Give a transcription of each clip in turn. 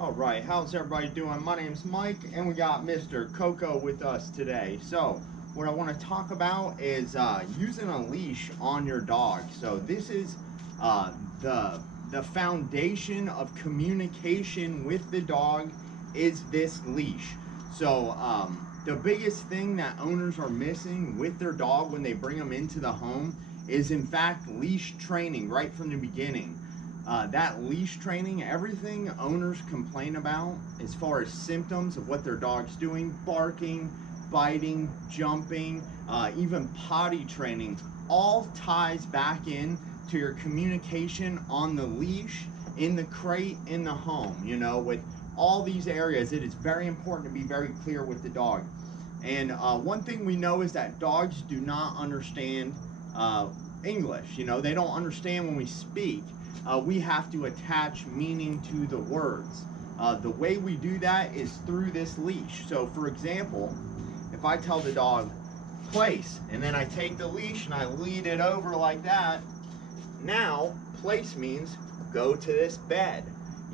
All right, how's everybody doing? My name's Mike, and we got Mr. Coco with us today. So, what I want to talk about is using a leash on your dog. So, this is uh, the the foundation of communication with the dog is this leash. So, the biggest thing that owners are missing with their dog when they bring them into the home is, in fact, leash training right from the beginning. That leash training, everything owners complain about as far as symptoms of what their dog's doing, barking, biting, jumping, even potty training, all ties back in to your communication on the leash, in the crate, in the home. With all these areas, it is very important to be very clear with the dog. And one thing we know is that dogs do not understand English. They don't understand when we speak. We have to attach meaning to the words. The way we do that is through this leash. So, for example, if I tell the dog, place, and then I take the leash and I lead it over like that, now place means go to this bed.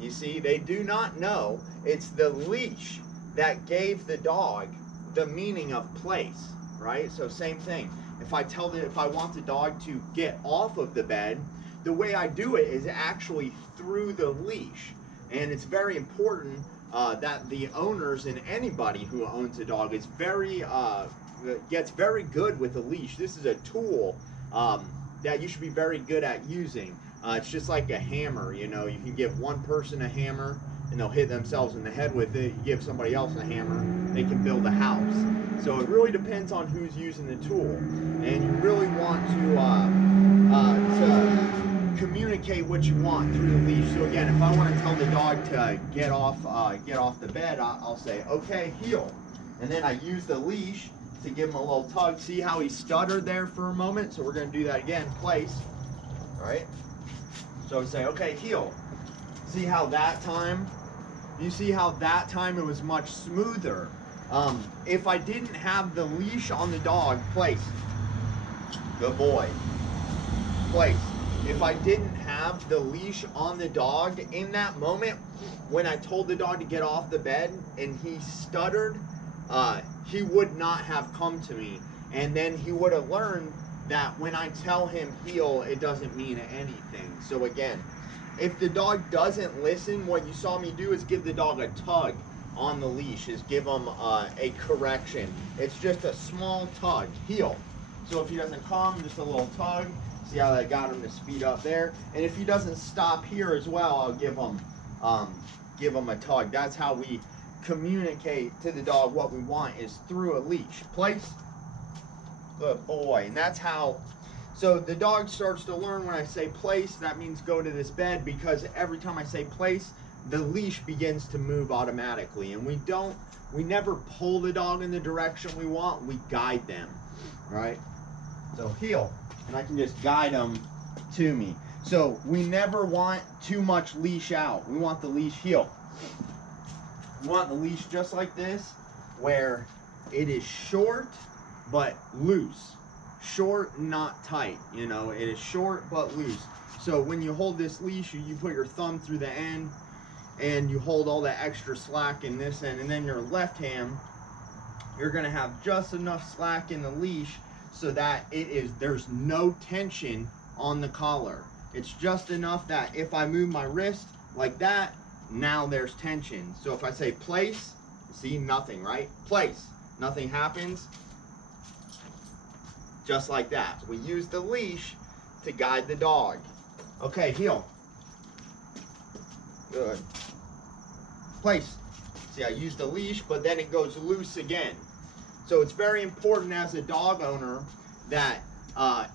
You see, they do not know it's the leash that gave the dog the meaning of place, right? So same thing. If I want the dog to get off of the bed, the way I do it is actually through the leash. And it's very important that the owners and anybody who owns a dog gets very good with a leash. This is a tool that you should be very good at using. It's just like a hammer. You can give one person a hammer and they'll hit themselves in the head with it. You give somebody else a hammer, they can build a house. So it really depends on who's using the tool, and you really want to communicate what you want through the leash. So again, if I want to tell the dog to get off the bed, I'll say, okay, heel, and then I use the leash to give him a little tug. See how he stuttered there for a moment? So we're going to do that again. Place, all right? So say, okay, heel. See how that time? You see how that time it was much smoother. If I didn't have the leash on the dog, place. Good boy. Place. If I didn't have the leash on the dog in that moment, when I told the dog to get off the bed and he stuttered, he would not have come to me. And then he would have learned that when I tell him heel, it doesn't mean anything. So again, if the dog doesn't listen, what you saw me do is give the dog a tug on the leash, is give him a correction. It's just a small tug, heel. So if he doesn't come, just a little tug. See how that got him to speed up there? And if he doesn't stop here as well, I'll give him a tug. That's how we communicate to the dog what we want, is through a leash. Place. Good boy. And that's how. So the dog starts to learn when I say place, that means go to this bed, because every time I say place, the leash begins to move automatically. And we never pull the dog in the direction we want, we guide them, right? So heel, and I can just guide them to me. So we never want too much leash out. We want the leash heel. We want the leash just like this, where it is short but loose. Short, not tight. It is short but loose. So when you hold this leash, you put your thumb through the end and you hold all that extra slack in this end, and then your left hand, you're going to have just enough slack in the leash so that there's no tension on the collar. It's just enough that if I move my wrist like that, now there's tension. So if I say place, see, nothing, right? Place, nothing happens. Just like that. We use the leash to guide the dog. Okay, heel. Good. Place. See, I use the leash, but then it goes loose again. So it's very important as a dog owner that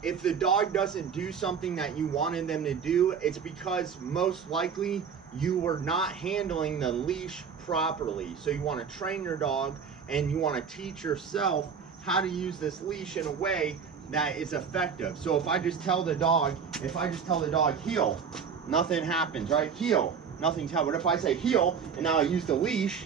if the dog doesn't do something that you wanted them to do, it's because most likely you were not handling the leash properly. So you want to train your dog, and you want to teach yourself how to use this leash in a way that is effective. So if I just tell the dog heel, nothing happens, right? Heel, nothing's happening. But if I say heel and now I use the leash,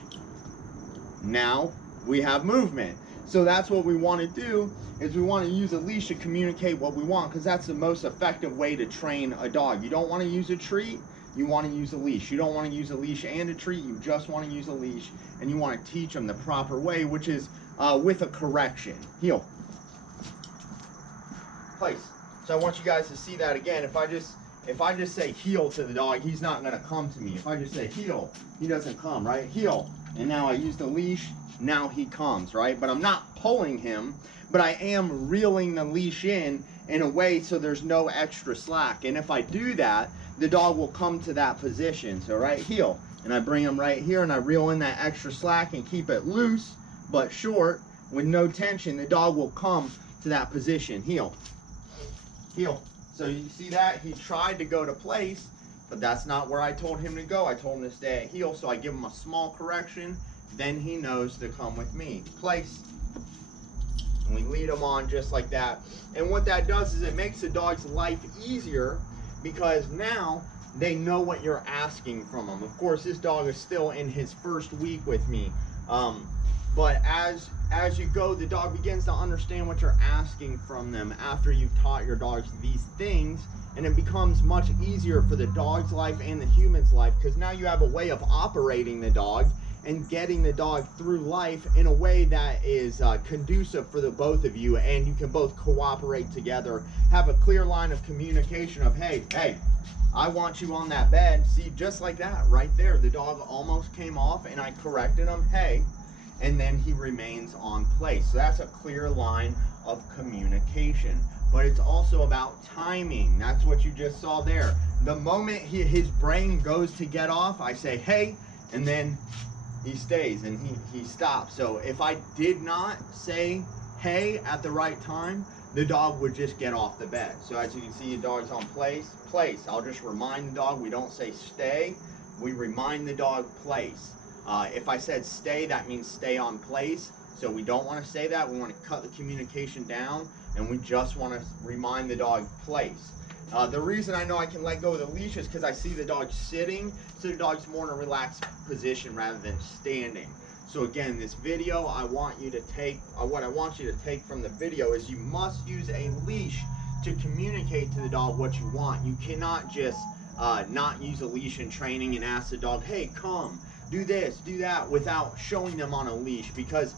now we have movement. So that's what we want to do, is we want to use a leash to communicate what we want, because that's the most effective way to train a dog. You don't want to use a treat. you want to use a leash. You don't want to use a leash and a treat, you just want to use a leash, and you want to teach them the proper way, which is with a correction. Heel. Place. So I want you guys to see that again. If I just say heel to the dog, he's not going to come to me. If I just say heel, he doesn't come, right? Heel. And now I use the leash, now he comes, right? But I'm not pulling him, but I am reeling the leash in a way so there's no extra slack. And if I do that, the dog will come to that position. So right, heel. And I bring him right here and I reel in that extra slack and keep it loose but short with no tension. The dog will come to that position. Heel. Heel. So you see that? He tried to go to place, but that's not where I told him to go. I told him to stay at heel, so I give him a small correction. Then he knows to come with me. Place. And we lead him on just like that. And what that does is it makes the dog's life easier because now they know what you're asking from them. Of course, this dog is still in his first week with me. But as you go, the dog begins to understand what you're asking from them after you've taught your dogs these things, and it becomes much easier for the dog's life and the human's life because now you have a way of operating the dog and getting the dog through life in a way that is conducive for the both of you, and you can both cooperate together, have a clear line of communication of, hey, I want you on that bed. See, just like that right there, the dog almost came off and I corrected him, hey, and then he remains on place. So that's a clear line of communication. But it's also about timing. That's what you just saw there. The moment his brain goes to get off, I say, hey, and then he stays and he stops. So if I did not say hey at the right time, the dog would just get off the bed. So as you can see, the dog's on place. I'll just remind the dog. We don't say stay. We remind the dog place. If I said stay, that means stay on place. So we don't want to say that. We want to cut the communication down, and we just want to remind the dog place. The reason I know I can let go of the leash is because I see the dog sitting, so the dog's more in a relaxed position rather than standing. So again, this video, what I want you to take from the video is you must use a leash to communicate to the dog what you want. You cannot just not use a leash in training and ask the dog, hey, come, do this, do that, without showing them on a leash, because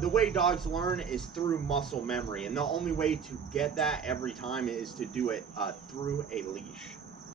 the way dogs learn is through muscle memory, and the only way to get that every time is to do it through a leash.